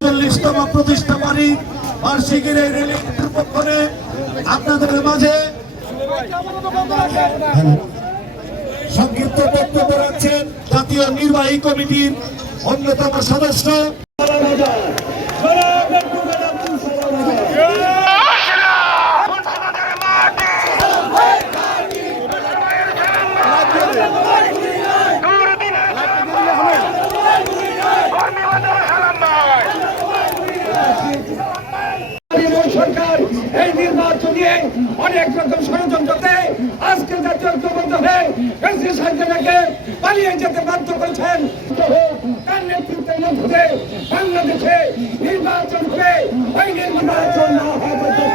চল্লিশতম প্রতিষ্ঠা বার্ষিকীর এই র্যালি উপলক্ষে আপনাদের মাঝে সংক্ষিপ্ত বক্তব্য রাখছেন জাতীয় নির্বাহী কমিটির অন্যতম সদস্য সরকার এই নির্বাচন নিয়ে অনেক রকম ষড়যন্ত্রতে আজকে জাতীয় ঐক্যবদ্ধ হয়ে পালিয়ে যেতে বাধ্য করেছেন। তার নেতৃত্বের মধ্যে বাংলাদেশে নির্বাচন হবে, ওই নির্বাচন না হওয়া পর্যন্ত